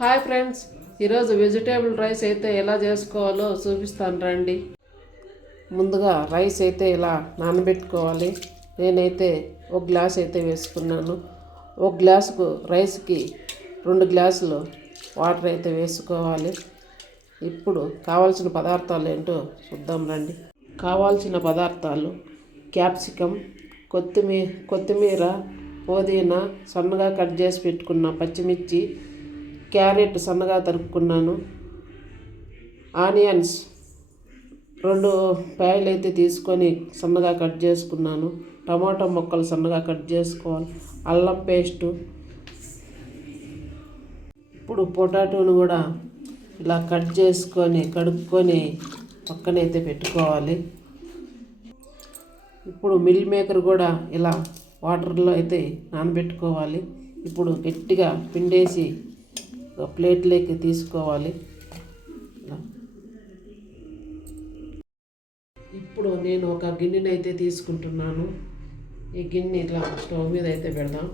Hi friends, ఈరోజు vegetable rice అయితే ఎలా చేసుకోవాలో చూపిస్తాను రండి. ముందుగా రైస్ అయితే ఇలా నానబెట్టుకోవాలి. నేనైతే ఒక గ్లాస్ అయితే వేసుకున్నాను. ఒక గ్లాసుకు రైస్కి 2 గ్లాసులు వాటర్ అయితే వేసుకోవాలి. ఇప్పుడు కావాల్సిన పదార్థాలు ఏంటో చూద్దాం రండి. కావాల్సిన పదార్థాలు క్యాప్సికమ్, కొత్తిమీర, పుదీనా, సన్నగా కట్ చేసి పెట్టుకున్న పచ్చిమిర్చి, క్యారెట్ సన్నగా తరుక్కున్నాను, ఆనియన్స్ 2 పాయలు అయితే తీసుకొని సన్నగా కట్ చేసుకున్నాను, టమాటో ముక్కలు సన్నగా కట్ చేసుకోవాలి, అల్లం పేస్టు. ఇప్పుడు పొటాటోను కూడా ఇలా కట్ చేసుకొని కడుక్కొని పక్కనైతే పెట్టుకోవాలి. ఇప్పుడు మిల్ మేకర్ కూడా ఇలా వాటర్లో అయితే నానబెట్టుకోవాలి. ఇప్పుడు గట్టిగా పిండేసి ఒక ప్లేట్లోకి తీసుకోవాలి. ఇప్పుడు నేను ఒక గిన్నెని అయితే తీసుకుంటున్నాను. ఈ గిన్నె ఇట్లా స్టవ్ మీద అయితే పెడదాం.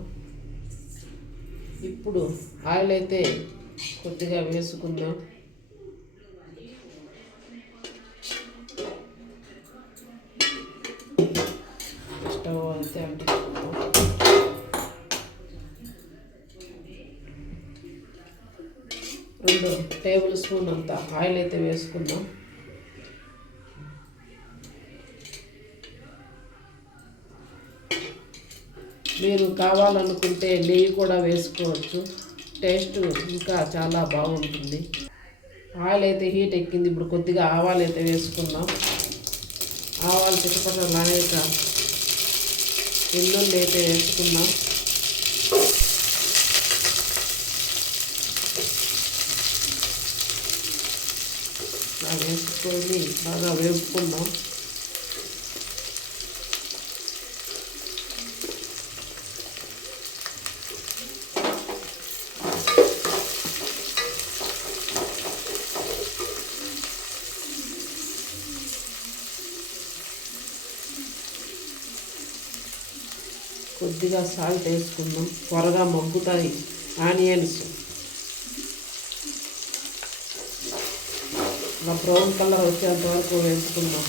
ఇప్పుడు ఆయిల్ అయితే కొద్దిగా వేసుకుందాం. స్టవ్ అయితే అంటించుకుందాం. 2 టేబుల్ స్పూన్ అంత ఆయిల్ అయితే వేసుకుందాం. మీరు కావాలనుకుంటే నెయ్యి కూడా వేసుకోవచ్చు. టేస్ట్ ఇంకా చాలా బాగుంటుంది. ఆయిల్ అయితే హీట్ ఎక్కింది. ఇప్పుడు కొద్దిగా ఆవాలు అయితే వేసుకుందాం. ఆవాలు చిటపటలాడాక వెల్లుల్లి అయితే వేసుకుందాం. ఇలా వేసుకొని బాగా వేపుకుందాం. కొద్దిగా సాల్ట్ వేసుకుందాం. త్వరగా మగ్గుతాయి ఆనియన్స్. ఇలా బ్రౌన్ కలర్ వచ్చేంత వరకు వేసుకుందాం.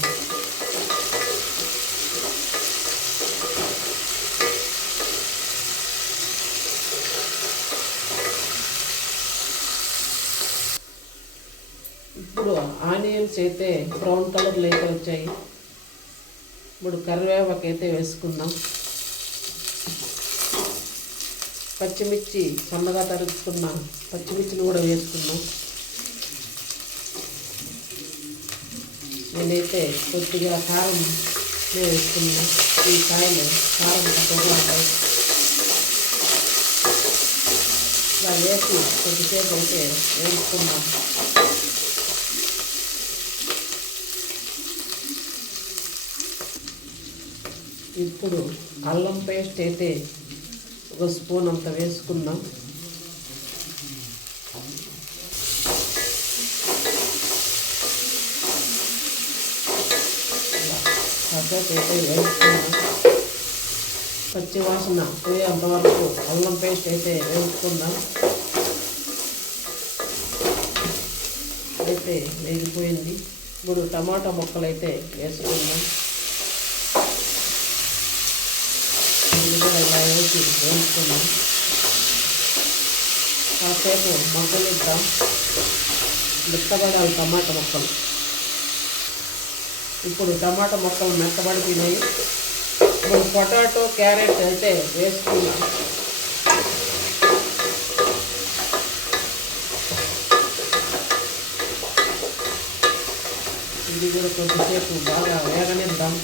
ఇప్పుడు ఆనియన్స్ అయితే బ్రౌన్ కలర్లో అయితే వచ్చాయి. ఇప్పుడు కరివేపాకు అయితే వేసుకుందాం. పచ్చిమిర్చి సన్నగా తరుక్కున్న పచ్చిమిర్చిని కూడా వేసుకుందాం. నేనైతే కొద్దిగా కారం వేసుకున్నాను. ఈ కాయలు కారం తక్కువగా ఉంటాయి. ఇలా వేసి కొద్దిసేపు అయితే వేసుకున్నాం. ఇప్పుడు అల్లం పేస్ట్ అయితే 1 స్పూన్ అంత వేసుకుందాం. కాసేపు అయితే వేసుకున్నాం. పచ్చివాసన పోయేంత వరకు అల్లం పేస్ట్ అయితే వేసుకుందాం. అయితే వేగిపోయింది. ఇప్పుడు టమాటా ముక్కలు అయితే వేసుకుందాం. ఇలా వేసి వేసుకుందాం. కాసేపు మగ్గనిద్దాం. మెత్తబడాలి టమాటా ముక్కలు. ఇప్పుడు టమాటా ముక్కలు మెత్తబడిపోయినాయి. ఇప్పుడు పొటాటో, క్యారెట్ అయితే వేసుకుందాం. ఇది కూడా కొద్దిసేపు బాగా వేగనిద్దాం.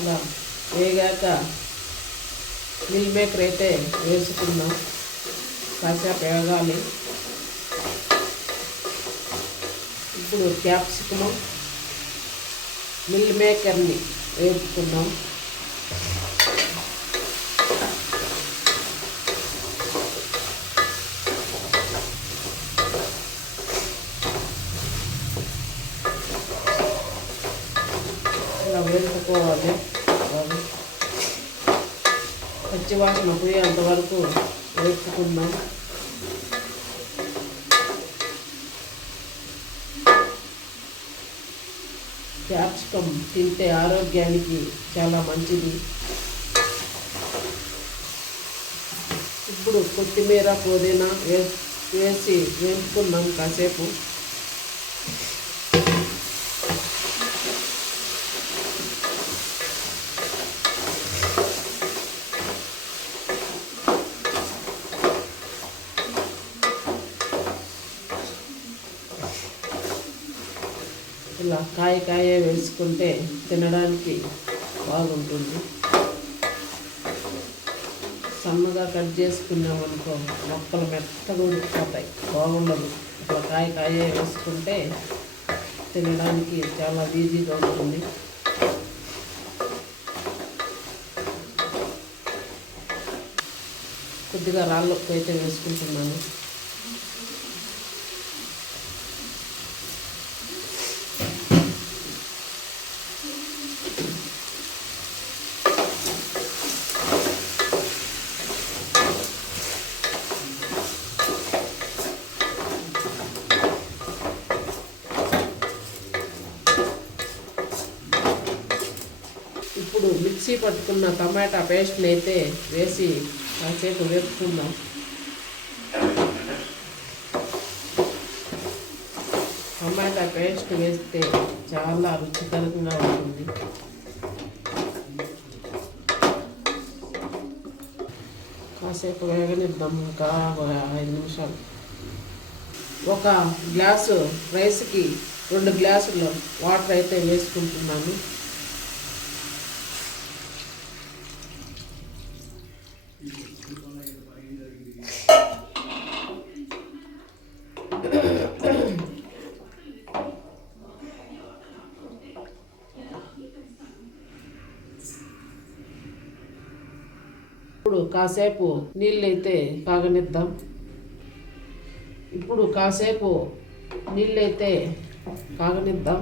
ఇలా వేగాక మిల్ మేకర్ అయితే వేసుకుందాం. కాసేపు వేగాలి. ఇప్పుడు క్యాప్సికము, మిల్ మేకర్ని వేపుకుందాం. ఇలా వేపుకోవాలి. వేసుకోవాలి. పచ్చివాసన పోయేంత వరకు వేసుకుందాం. క్యాప్సికమ్ తింటే ఆరోగ్యానికి చాలా మంచిది. ఇప్పుడు కొత్తిమీర పుదీనా వేసి వేసుకున్నాం కాసేపు. ఇలా కాయ వేసుకుంటే తినడానికి బాగుంటుంది. సన్నగా కట్ చేసుకున్నామనుకో మొక్కలు మెత్తగా ఉడికిపోతాయి, బాగుండదు. ఇట్లా కాయ వేసుకుంటే తినడానికి చాలా ఈజీగా ఉంటుంది. కొద్దిగా రాళ్ళొప్పు అయితే వేసుకుంటున్నాను. ఇప్పుడు మిక్సీ పట్టుకున్న టమాటా పేస్ట్ని అయితే వేసి కాసేపు వేపుకుందాం. టమాటా పేస్ట్ వేస్తే చాలా రుచికరంగా ఉంటుంది. కాసేపు వేగనిద్దాం, ఇంకా 5 నిమిషాలు. ఒక గ్లాసు రైస్కి 2 గ్లాసులు వాటర్ అయితే వేసుకుంటున్నాను. ఇప్పుడు కాసేపు నీళ్ళైతే కాగనిద్దాం.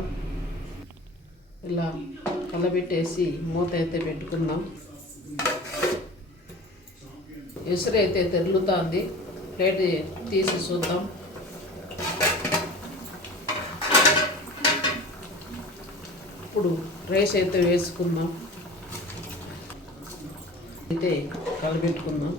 ఇలా కలబెట్టేసి మూత అయితే పెట్టుకుందాం. ఎసురు అయితే తెరులుతుంది. ప్లేట్ తీసి చూద్దాం. ఇప్పుడు రైస్ అయితే వేసుకుందాం. అయితే కలబెట్టుకుందాం.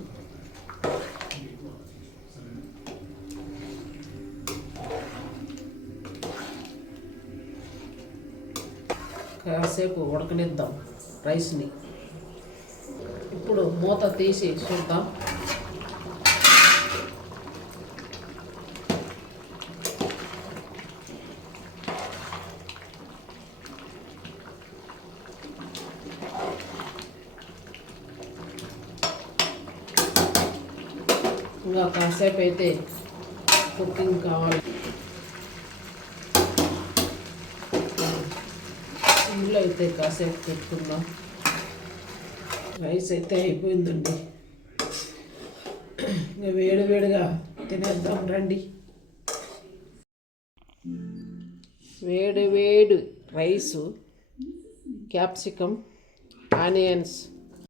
కాసేపు ఉడకనిద్దాం రైస్ని. ఇప్పుడు మూత తీసి చూద్దాం. ఇంకా కాసేపు అయితే కుకింగ్ కావాలి. ఇందులో అయితే కాసేపు పెట్టుకుందాం. రైస్ అయితే అయిపోయిందండి. ఇంకా వేడిగా తినేద్దాం రండి. వేడి రైసు, క్యాప్సికమ్, ఆనియన్స్